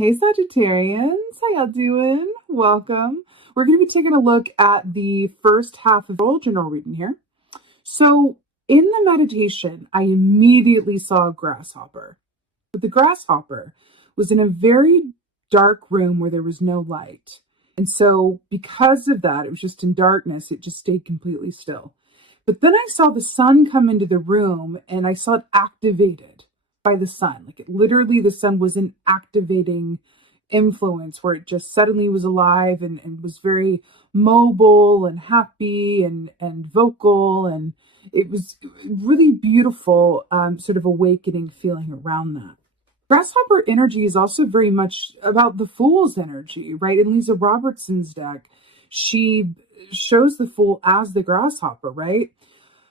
Hey Sagittarians, how y'all doing? Welcome. We're going to be taking a look at the first half of the general reading here. So in the meditation, I immediately saw a grasshopper. But the grasshopper was in a very dark room where there was no light. And so because of that, it was just in darkness, it just stayed completely still. But then I saw the sun come into the room and I saw it activated by the sun. Like literally the sun was an activating influence where it just suddenly was alive and was very mobile and happy and vocal. And it was really beautiful, sort of awakening feeling around that. Grasshopper energy is also very much about the Fool's energy, right? In Lisa Robertson's deck, she shows the Fool as the grasshopper, right?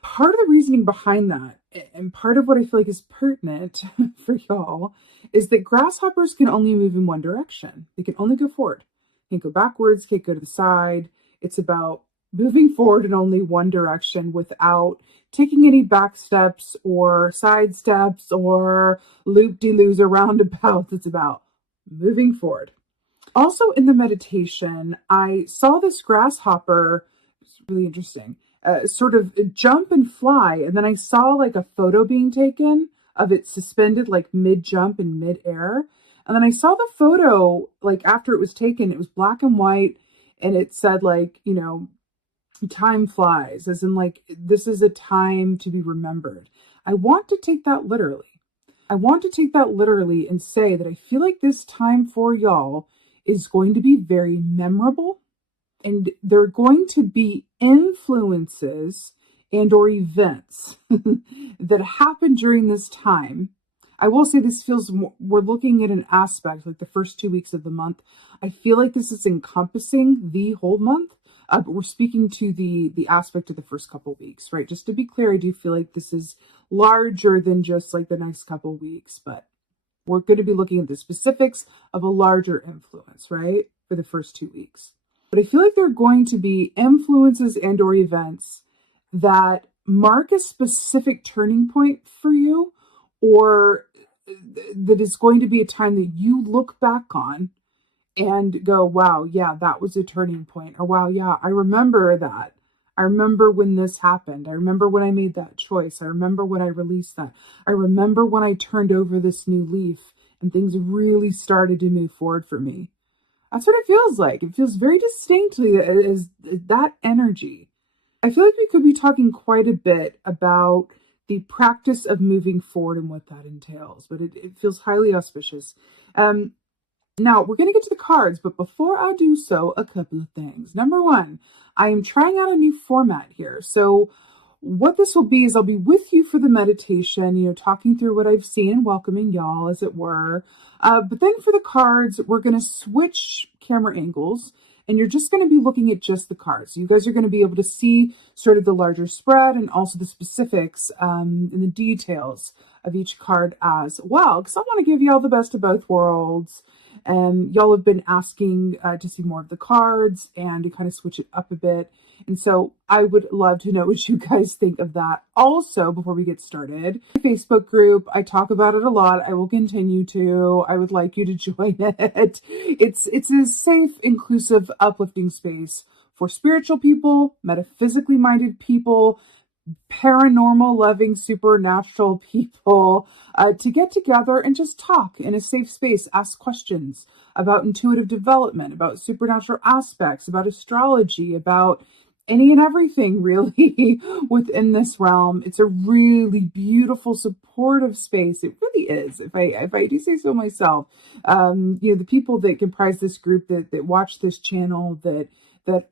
Part of the reasoning behind that, and part of what I feel like is pertinent for y'all, is that grasshoppers can only move in one direction. They can only go forward. Can't go backwards, can't go to the side. It's about moving forward in only one direction without taking any back steps or side steps or loop-de-loos or roundabouts. It's about moving forward. Also in the meditation, I saw this grasshopper. It's really interesting. Sort of jump and fly. And then I saw like a photo being taken of it suspended like mid-jump and mid-air. And then I saw the photo like after it was taken, it was black and white. And it said like, you know, time flies, as in like, this is a time to be remembered. I want to take that literally. I want to take that literally and say that I feel like this time for y'all is going to be very memorable. And there are going to be influences and or events that happen during this time. I will say this feels more, we're looking at an aspect like the first 2 weeks of the month. I feel like this is encompassing the whole month, but we're speaking to the aspect of the first couple weeks, right? Just to be clear, I do feel like this is larger than just like the next couple weeks, but we're going to be looking at the specifics of a larger influence, right? For the first 2 weeks. But I feel like there are going to be influences and or events that mark a specific turning point for you, or that is going to be a time that you look back on and go, wow, yeah, that was a turning point. Or wow, yeah, I remember that. I remember when this happened. I remember when I made that choice. I remember when I released that. I remember when I turned over this new leaf and things really started to move forward for me. That's what it feels like. It feels very distinctly as that energy. I feel like we could be talking quite a bit about the practice of moving forward and what that entails, but it feels highly auspicious. Now, we're going to get to the cards, but before I do so, a couple of things. Number one, I am trying out a new format here. So what this will be is I'll be with you for the meditation, you know, talking through what I've seen and welcoming y'all, as it were. But then for the cards, we're going to switch camera angles, and you're just going to be looking at just the cards. So you guys are going to be able to see sort of the larger spread and also the specifics and the details of each card as well, because I want to give y'all the best of both worlds. And y'all have been asking to see more of the cards and to kind of switch it up a bit. And so I would love to know what you guys think of that. Also, before we get started, Facebook group, I talk about it a lot. I will continue to. I would like you to join it. It's a safe, inclusive, uplifting space for spiritual people, metaphysically minded people, paranormal loving supernatural people to get together and just talk in a safe space, ask questions about intuitive development, about supernatural aspects, about astrology, about any and everything really within this realm. It's a really beautiful, supportive space. It really is. If I do say so myself, you know, the people that comprise this group that watch this channel that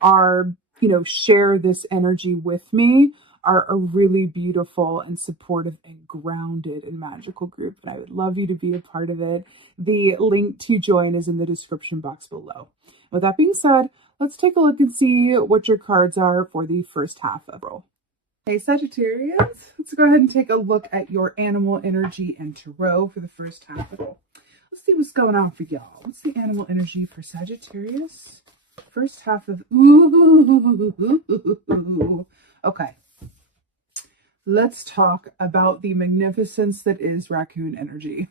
are, you know, share this energy with me are a really beautiful and supportive and grounded and magical group. And I would love you to be a part of it. The link to join is in the description box below. With that being said, let's take a look and see what your cards are for the first half of the roll. Hey Sagittarius, let's go ahead and take a look at your animal energy and tarot for the first half of the roll. Let's see what's going on for y'all. What's the animal energy for Sagittarius? First half of, okay. let's talk about the magnificence that is raccoon energy.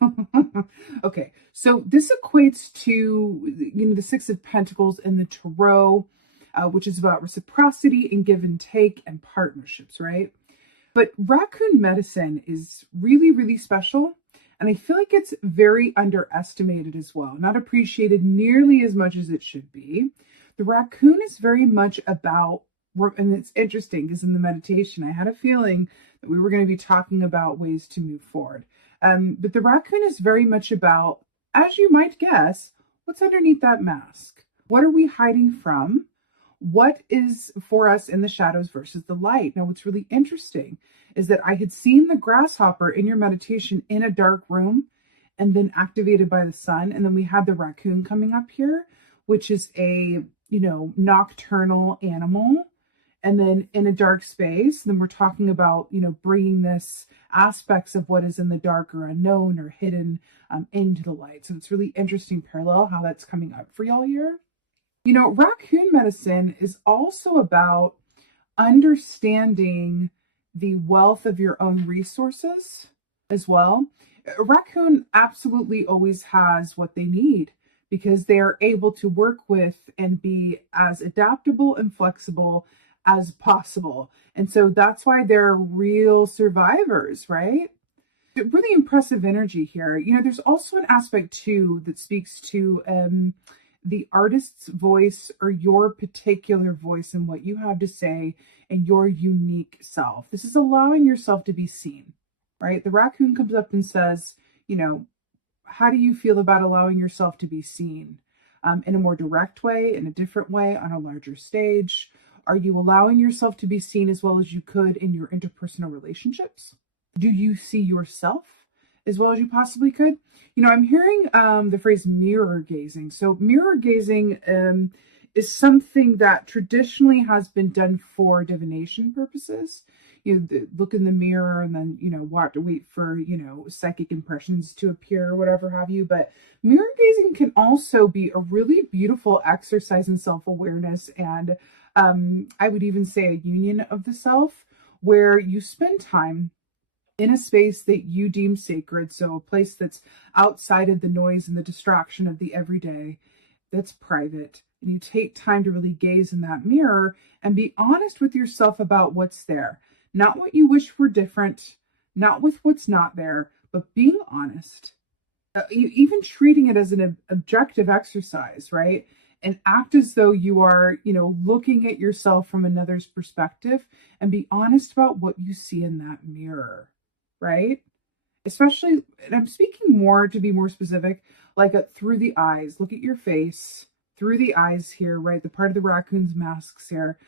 Okay, so this equates to, the Six of Pentacles in the Tarot, which is about reciprocity and give and take and partnerships, right? But raccoon medicine is really, really special. And I feel like it's very underestimated as well, not appreciated nearly as much as it should be. The raccoon is very much about, and it's interesting because in the meditation, I had a feeling that we were going to be talking about ways to move forward. But the raccoon is very much about, as you might guess, what's underneath that mask? What are we hiding from? What is for us in the shadows versus the light? Now, what's really interesting is that I had seen the grasshopper in your meditation in a dark room and then activated by the sun. And then we had the raccoon coming up here, which is a, nocturnal animal. And then in a dark space, then we're talking about, bringing this aspects of what is in the dark or unknown or hidden into the light. So it's really interesting parallel how that's coming up for y'all here. Raccoon medicine is also about understanding the wealth of your own resources as well. A raccoon absolutely always has what they need because they are able to work with and be as adaptable and flexible as possible. And so that's why they're real survivors, right? Really impressive energy here. There's also an aspect too that speaks to the artist's voice or your particular voice and what you have to say and your unique self. This is allowing yourself to be seen, right? The raccoon comes up and says, how do you feel about allowing yourself to be seen in a more direct way, in a different way, on a larger stage? Are you allowing yourself to be seen as well as you could in your interpersonal relationships? Do you see yourself as well as you possibly could? I'm hearing the phrase mirror gazing. So mirror gazing is something that traditionally has been done for divination purposes. Look in the mirror and then, wait for, psychic impressions to appear or whatever have you. But mirror gazing can also be a really beautiful exercise in self-awareness. And I would even say a union of the self where you spend time in a space that you deem sacred, so a place that's outside of the noise and the distraction of the everyday, that's private, and you take time to really gaze in that mirror and be honest with yourself about what's there. Not what you wish were different, not with what's not there, but being honest. Even treating it as an objective exercise, right? And act as though you are, looking at yourself from another's perspective and be honest about what you see in that mirror. Right? Especially, and I'm speaking more to be more specific, like through the eyes. Look at your face through the eyes here, right? The part of the raccoon's mask here,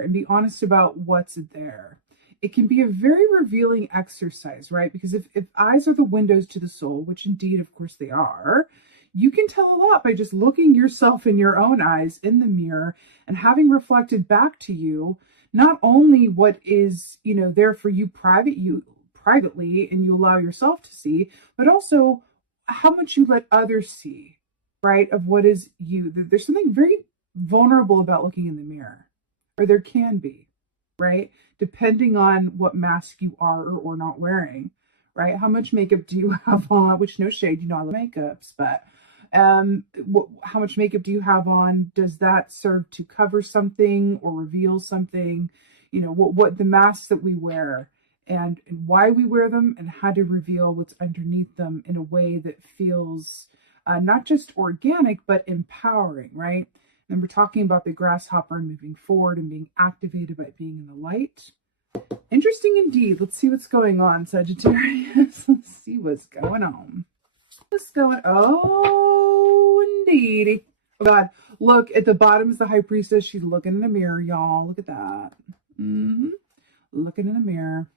and be honest about what's there. It can be a very revealing exercise, right? Because if eyes are the windows to the soul, which indeed, of course, they are, you can tell a lot by just looking yourself in your own eyes in the mirror and having reflected back to you not only what is, there for you privately and you allow yourself to see, but also how much you let others see, right? Of what is you. There's something very vulnerable about looking in the mirror, or there can be, right? Depending on what mask you are or not wearing, right? How much makeup do you have on? Which, no shade, I love makeups, but how much makeup do you have on? Does that serve to cover something or reveal something? What the masks that we wear and why we wear them and how to reveal what's underneath them in a way that feels not just organic, but empowering, right? And we're talking about the grasshopper moving forward and being activated by being in the light. Interesting indeed. Let's see what's going on, Sagittarius. Let's see what's going on. Oh, indeed. Oh, God. Look, at the bottom is the high priestess. She's looking in the mirror, y'all. Look at that. Looking in the mirror.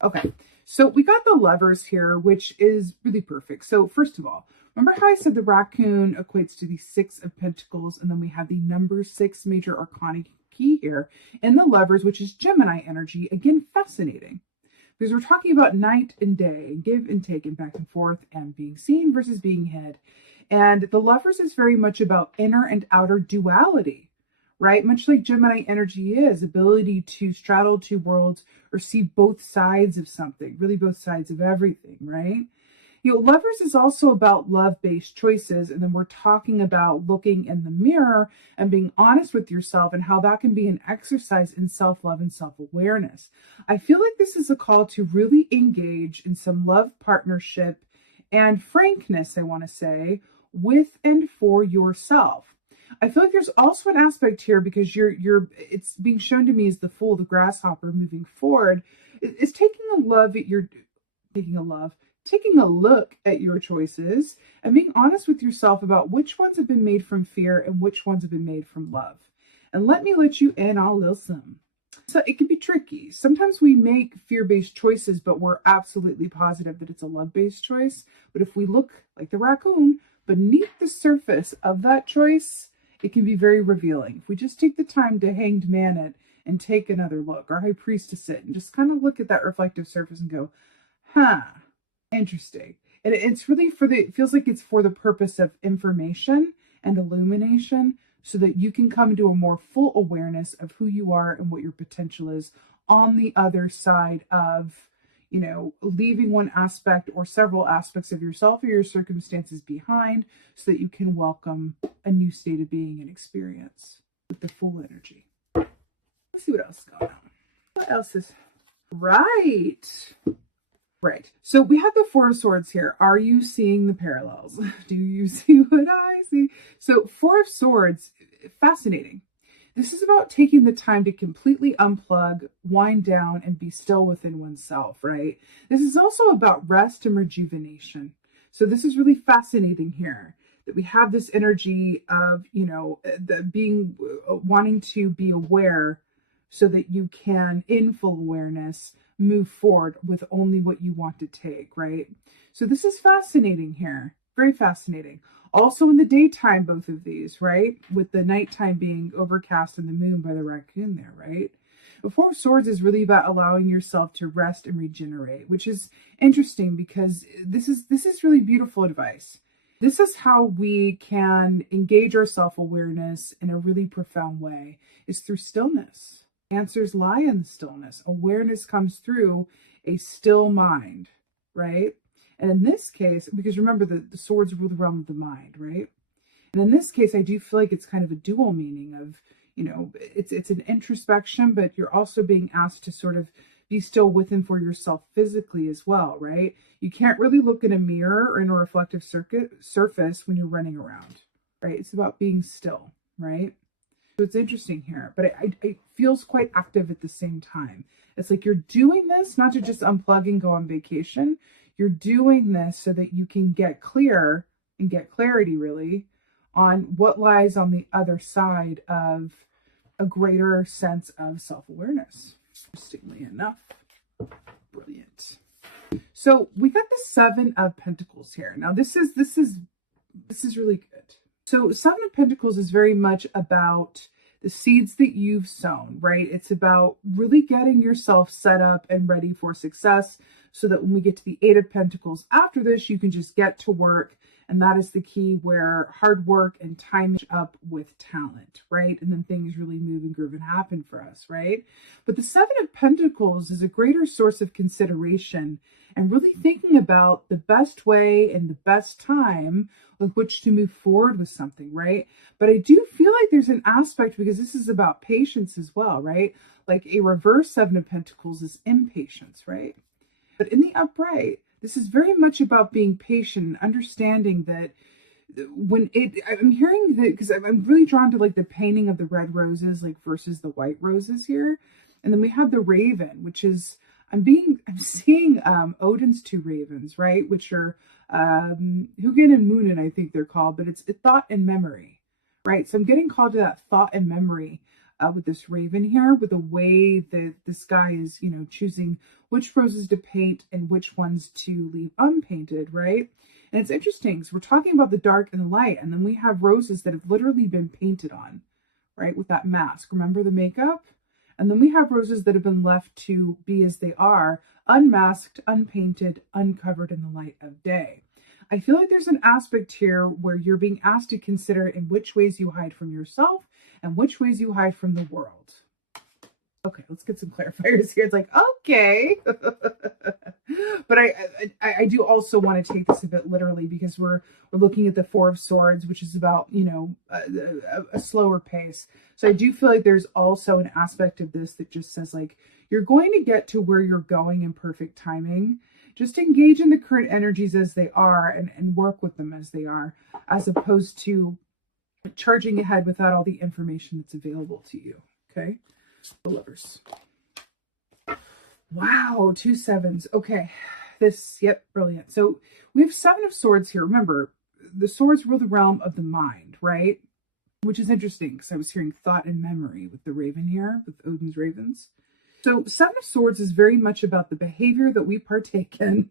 Okay, so we got the Lovers here, which is really perfect. So first of all, remember how I said the raccoon equates to the Six of Pentacles, and then we have the number 6 major arcana key here in the Lovers, which is Gemini energy. Again, fascinating. Because we're talking about night and day, give and take, and back and forth, and being seen versus being hid. And the Lovers is very much about inner and outer duality, right? Much like Gemini energy is, ability to straddle two worlds or see both sides of something, really both sides of everything, right? Lovers is also about love-based choices. And then we're talking about looking in the mirror and being honest with yourself and how that can be an exercise in self-love and self-awareness. I feel like this is a call to really engage in some love partnership and frankness, I want to say, with and for yourself. I feel like there's also an aspect here because it's being shown to me as the fool, the grasshopper moving forward. It's taking a look at your choices and being honest with yourself about which ones have been made from fear and which ones have been made from love. And let me let you in on a little something. So it can be tricky. Sometimes we make fear-based choices, but we're absolutely positive that it's a love-based choice. But if we look like the raccoon beneath the surface of that choice, it can be very revealing. If we just take the time to hanged man it and take another look, or high priestess it, and just kind of look at that reflective surface and go, interesting. And it's really it feels like it's for the purpose of information and illumination so that you can come to a more full awareness of who you are and what your potential is on the other side of, leaving one aspect or several aspects of yourself or your circumstances behind so that you can welcome a new state of being and experience with the full energy. Let's see what else is going on. What else is right? So we have the Four of Swords here. Are you seeing the parallels? Do you see what I see? So Four of Swords, fascinating. This is about taking the time to completely unplug, wind down, and be still within oneself, right? This is also about rest and rejuvenation. So this is really fascinating here that we have this energy of, wanting to be aware so that you can, in full awareness, move forward with only what you want to take, right? So this is fascinating here. Very fascinating. Also in the daytime, both of these, right? With the nighttime being overcast and the moon by the raccoon there, right? The Four of Swords is really about allowing yourself to rest and regenerate, which is interesting because this is really beautiful advice. This is how we can engage our self-awareness in a really profound way, is through stillness. Answers lie in the stillness. Awareness comes through a still mind, right? And in this case, because remember the swords rule the realm of the mind, right? And in this case, I do feel like it's kind of a dual meaning of, it's an introspection, but you're also being asked to sort of be still with and for yourself physically as well, right? You can't really look in a mirror or in a reflective surface when you're running around, right? It's about being still, right? So it's interesting here, but it feels quite active at the same time. It's like you're doing this not to just unplug and go on vacation. You're doing this so that you can get clear and get clarity really on what lies on the other side of a greater sense of self-awareness. Interestingly enough, brilliant. So we got the Seven of Pentacles here. Now this is really good. So Seven of Pentacles is very much about the seeds that you've sown, right? It's about really getting yourself set up and ready for success so that when we get to the Eight of Pentacles after this, you can just get to work. And that is the key, where hard work and time match up with talent, right? And then things really move and groove and happen for us, right? But the Seven of Pentacles is a greater source of consideration and really thinking about the best way and the best time with which to move forward with something, right? But I do feel like there's an aspect, because this is about patience as well, right? Like a reverse Seven of Pentacles is impatience, right? But in the upright, this is very much about being patient and understanding that I'm hearing that, because I'm really drawn to like the painting of the red roses, like versus the white roses here. And then we have the raven, which is, I'm seeing Odin's two ravens, right? Which are Hugin and Munin, I think they're called, but it's thought and memory, right? So I'm getting called to that thought and memory with this raven here, with the way that this guy is, choosing which roses to paint and which ones to leave unpainted, right? And it's interesting, so we're talking about the dark and the light, and then we have roses that have literally been painted on, right, with that mask. Remember the makeup? And then we have roses that have been left to be as they are, unmasked, unpainted, uncovered in the light of day. I feel like there's an aspect here where you're being asked to consider in which ways you hide from yourself and which ways you hide from the world. Okay, let's get some clarifiers here. It's like, okay. But I do also want to take this a bit literally, because we're looking at the Four of Swords, which is about, you know, a slower pace. So I do feel like there's also an aspect of this that just says, like, you're going to get to where you're going in perfect timing. Just engage in the current energies as they are, and work with them as they are, as opposed to charging ahead without all the information that's available to you. Okay. The Lovers. Wow, 2 sevens. Okay, yep, brilliant. So we have 7 of Swords here. Remember, the swords rule the realm of the mind, right? Which is interesting, because I was hearing thought and memory with the raven here, with Odin's ravens. So 7 of Swords is very much about the behavior that we partake in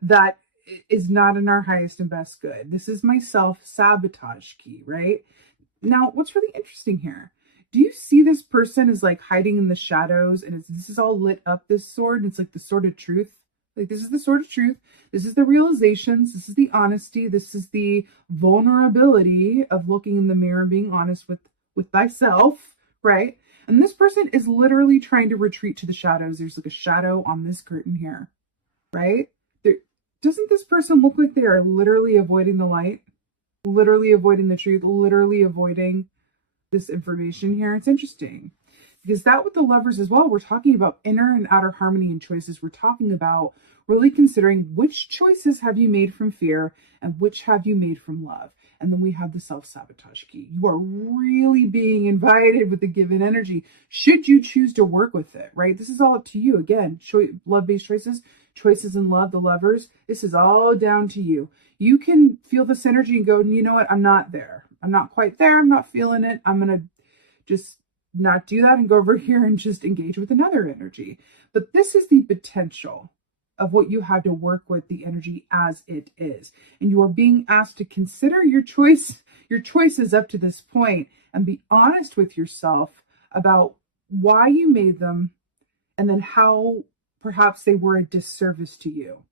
that is not in our highest and best good. This is my self-sabotage key, right? Now, what's really interesting here? Do you see this person is like hiding in the shadows, and this is all lit up, this sword, and it's like the sword of truth. Like, this is the sword of truth. This is the realizations. This is the honesty. This is the vulnerability of looking in the mirror and being honest with thyself, right? And this person is literally trying to retreat to the shadows. There's like a shadow on this curtain here, right? Doesn't this person look like they are literally avoiding the light? Literally avoiding the truth? Literally avoiding this information here? It's interesting, because that with the Lovers as well, we're talking about inner and outer harmony and choices. We're talking about really considering which choices have you made from fear and which have you made from love. And then we have the self-sabotage key. You are really being invited with the given energy, should you choose to work with it, right? This is all up to you. Again, love-based choices in love, the Lovers. This is all down to you. You can feel this energy and go, you know what? I'm not there. I'm not quite there. I'm not feeling it. I'm going to just not do that and go over here and just engage with another energy. But this is the potential of what you have to work with the energy as it is. And you are being asked to consider your choices up to this point and be honest with yourself about why you made them, and then how perhaps they were a disservice to you.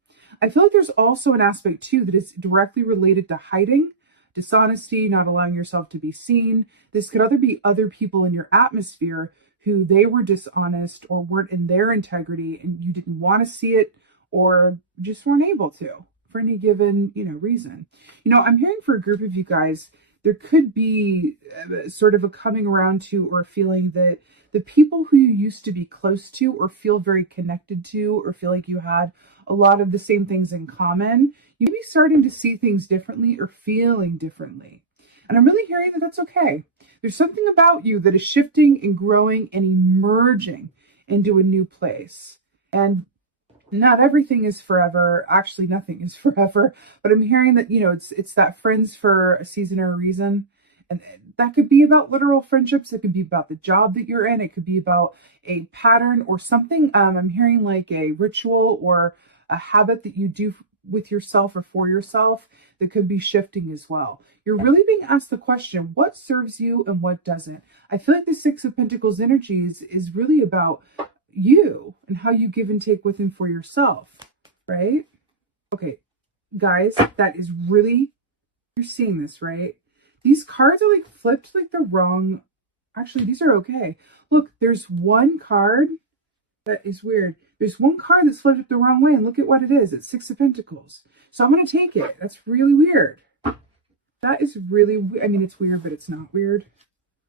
I feel like there's also an aspect too that is directly related to hiding, dishonesty, not allowing yourself to be seen. This could either be other people in your atmosphere who they were dishonest or weren't in their integrity, and you didn't want to see it, or just weren't able to for any given, reason. I'm hearing for a group of you guys, there could be sort of a coming around to, or a feeling that the people who you used to be close to or feel very connected to, or feel like you had a lot of the same things in common, you may be starting to see things differently or feeling differently. And I'm really hearing that that's okay. There's something about you that is shifting and growing and emerging into a new place. And not everything is forever. Actually, nothing is forever. But I'm hearing that, it's that friends for a season or a reason. And that could be about literal friendships. It could be about the job that you're in. It could be about a pattern or something. I'm hearing like a ritual or a habit that you do with yourself or for yourself that could be shifting as well. You're really being asked the question, what serves you and what doesn't? I feel like the Six of Pentacles energies is really about you and how you give and take with and for yourself, right? Okay, guys, that is really, you're seeing this, right? These cards are like flipped like the wrong, actually, these are okay. Look, there's one card that is weird. There's one card that's flipped up the wrong way, and look at what it is. It's Six of Pentacles. So I'm going to take it. That's really weird. That is really, I mean, it's weird, but it's not weird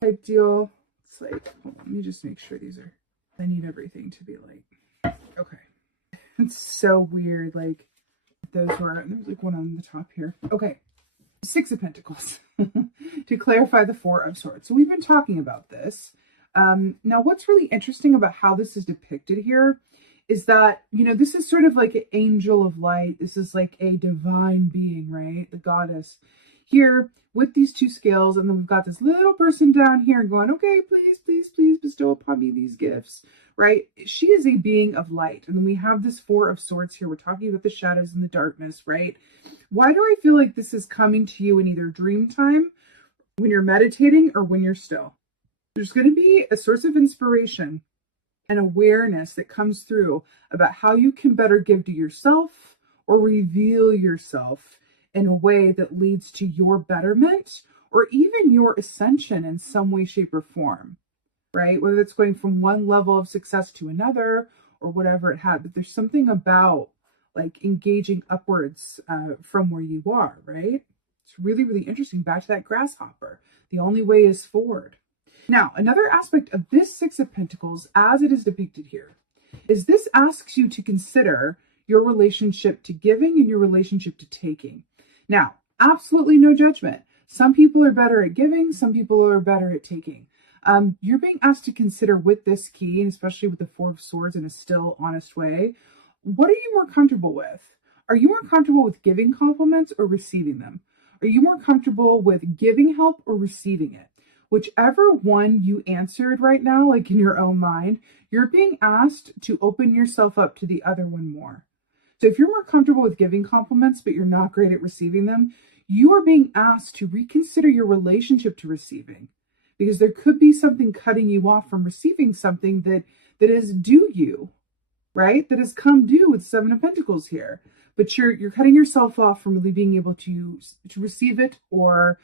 type deal. It's like, hold on, let me just make sure these are, I need everything to be like, okay. It's so weird. Like, those were, there's like one on the top here. Okay. Six of Pentacles to clarify the Four of Swords. So we've been talking about this. Now, what's really interesting about how this is depicted here is that, this is sort of like an angel of light. This is like a divine being, right? The goddess here with these two scales. And then we've got this little person down here going, okay, please, please, please bestow upon me these gifts, right? She is a being of light. And then we have this Four of Swords here. We're talking about the shadows and the darkness, right? Why do I feel like this is coming to you in either dream time, when you're meditating, or when you're still? There's going to be a source of inspiration and awareness that comes through about how you can better give to yourself or reveal yourself in a way that leads to your betterment or even your ascension in some way, shape, or form, right? Whether it's going from one level of success to another or whatever it had, but there's something about like engaging upwards from where you are, right? It's really, really interesting. Back to that grasshopper. The only way is forward. Now, another aspect of this Six of Pentacles, as it is depicted here, is this asks you to consider your relationship to giving and your relationship to taking. Now, absolutely no judgment. Some people are better at giving, some people are better at taking. You're being asked to consider with this key, and especially with the Four of Swords in a still, honest way, what are you more comfortable with? Are you more comfortable with giving compliments or receiving them? Are you more comfortable with giving help or receiving it? Whichever one you answered right now, like in your own mind, you're being asked to open yourself up to the other one more. So if you're more comfortable with giving compliments, but you're not great at receiving them, you are being asked to reconsider your relationship to receiving, because there could be something cutting you off from receiving something that is due you, right? That has come due with Seven of Pentacles here, but you're cutting yourself off from really being able to receive it or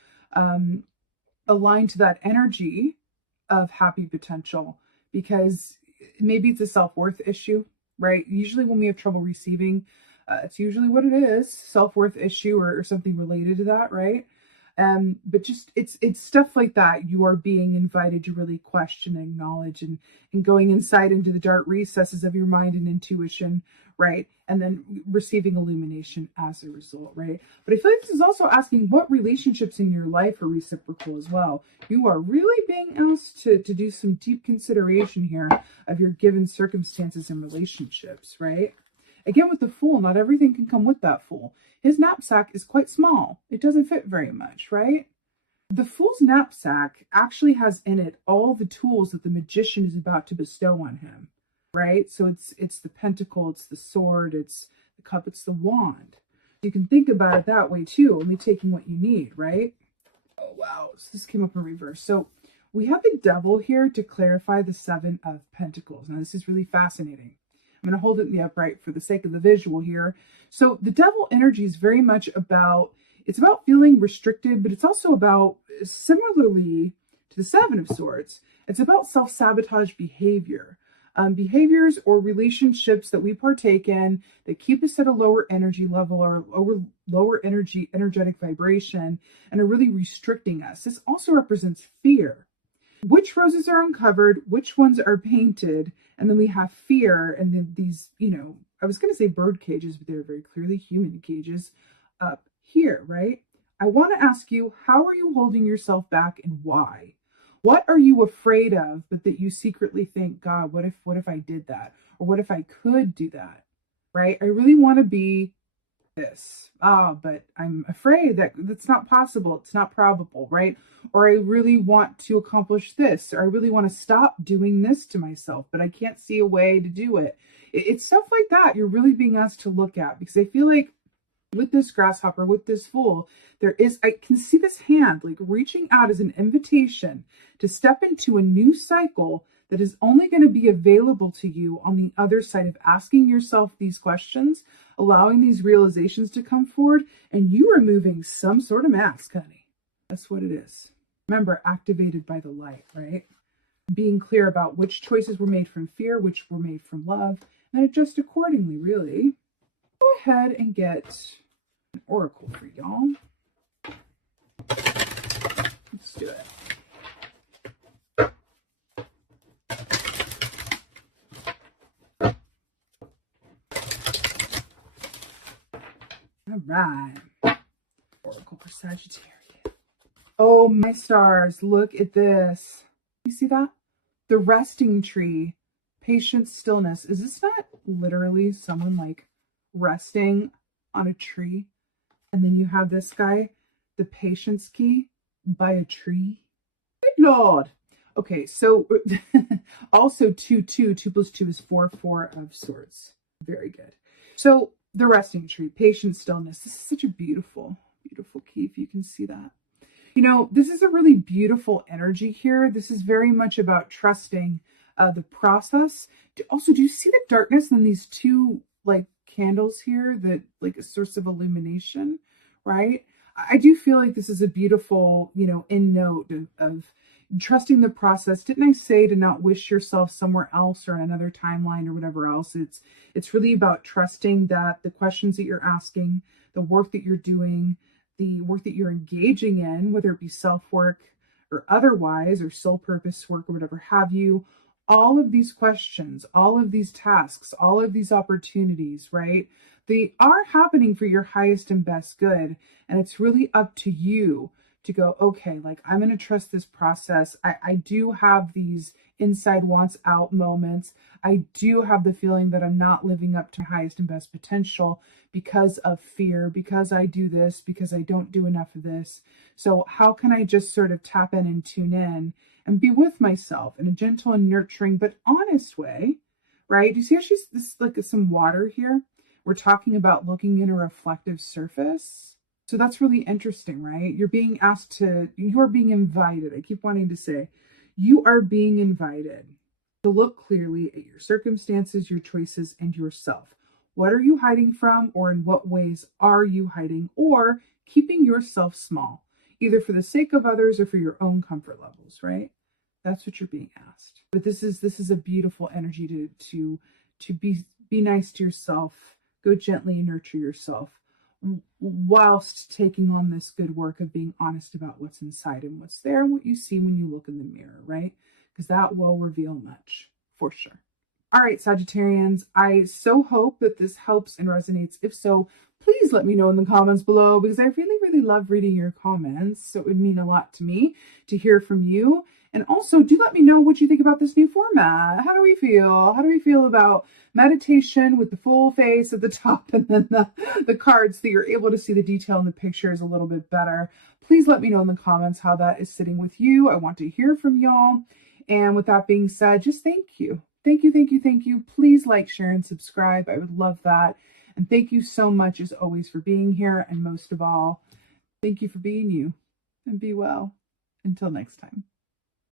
align to that energy of happy potential, because maybe it's a self-worth issue, right? Usually when we have trouble receiving, it's usually what it is, self-worth issue or something related to that, right? But just it's stuff like that. You are being invited to really question and acknowledge and going inside into the dark recesses of your mind and intuition, right? And then receiving illumination as a result, right? But I feel like this is also asking what relationships in your life are reciprocal as well. You are really being asked to do some deep consideration here of your given circumstances and relationships, right? Again, with the Fool, not everything can come with that Fool. His knapsack is quite small. It doesn't fit very much, right? The Fool's knapsack actually has in it all the tools that the magician is about to bestow on him, right? So it's the pentacle, it's the sword, it's the cup, it's the wand. You can think about it that way too, only taking what you need, right? Oh, wow. So this came up in reverse. So we have the Devil here to clarify the Seven of Pentacles. Now, this is really fascinating. I'm going to hold it in the upright for the sake of the visual here. So the Devil energy is very much about, it's about feeling restricted, but it's also about, similarly to the Seven of Swords, it's about self-sabotage behavior. Behaviors or relationships that we partake in that keep us at a lower energy level or lower energetic vibration and are really restricting us. This also represents fear. Which roses are uncovered, which ones are painted, and then we have fear, and then these, I was going to say bird cages, but they're very clearly human cages up here, right? I want to ask you, how are you holding yourself back and why? What are you afraid of, but that you secretly think, God, what if I did that? Or what if I could do that, right? I really want to be this, but I'm afraid that that's not possible. It's not probable, right? Or I really want to accomplish this, or I really want to stop doing this to myself, but I can't see a way to do it. It's stuff like that you're really being asked to look at, because I feel like with this grasshopper, with this Fool, I can see this hand like reaching out as an invitation to step into a new cycle that is only going to be available to you on the other side of asking yourself these questions, allowing these realizations to come forward, and you removing some sort of mask, honey. That's what it is. Remember, activated by the light, right? Being clear about which choices were made from fear, which were made from love, and adjust accordingly, really. Go ahead and get an oracle for y'all. Let's do it. All right. Oracle for Sagittarius. Oh, my stars, look at this. You see that? The resting tree, patience, stillness. Is this not literally someone like resting on a tree? And then you have this guy, the patience key by a tree. Good Lord. Okay, so also 2 plus 2 is 4 of swords. Very good. So the resting tree, patience, stillness. This is such a beautiful, beautiful key, if you can see that. This is a really beautiful energy here. This is very much about trusting the process. Also, do you see the darkness in these two like candles here that like a source of illumination, right? I do feel like this is a beautiful, end note of trusting the process. Didn't I say to not wish yourself somewhere else or in another timeline or whatever else? It's really about trusting that the questions that you're asking, the work that you're doing, the work that you're engaging in, whether it be self-work or otherwise, or soul purpose work or whatever have you, all of these questions, all of these tasks, all of these opportunities, right? They are happening for your highest and best good. And it's really up to you to go, okay, like I'm going to trust this process. I do have these inside wants out moments. I do have the feeling that I'm not living up to highest and best potential because of fear, because I do this, because I don't do enough of this. So how can I just sort of tap in and tune in and be with myself in a gentle and nurturing but honest way, right? You see how she's this like some water here? We're talking about looking in a reflective surface. So that's really interesting, right? You're being invited. I keep wanting to say, you are being invited to look clearly at your circumstances, your choices, and yourself. What are you hiding from, or in what ways are you hiding or keeping yourself small, either for the sake of others or for your own comfort levels, right? That's what you're being asked. But this is a beautiful energy to be nice to yourself, go gently and nurture yourself, whilst taking on this good work of being honest about what's inside and what's there and what you see when you look in the mirror, right? Because that will reveal much, for sure. All right, Sagittarians, I so hope that this helps and resonates. If so, please let me know in the comments below, because I really, really love reading your comments. So it would mean a lot to me to hear from you. And also, do let me know what you think about this new format. How do we feel? How do we feel about meditation with the full face at the top and then the cards so that you're able to see the detail in the pictures a little bit better? Please let me know in the comments how that is sitting with you. I want to hear from y'all. And with that being said, just thank you. Thank you, thank you, thank you. Please like, share, and subscribe. I would love that. And thank you so much, as always, for being here. And most of all, thank you for being you. And be well. Until next time.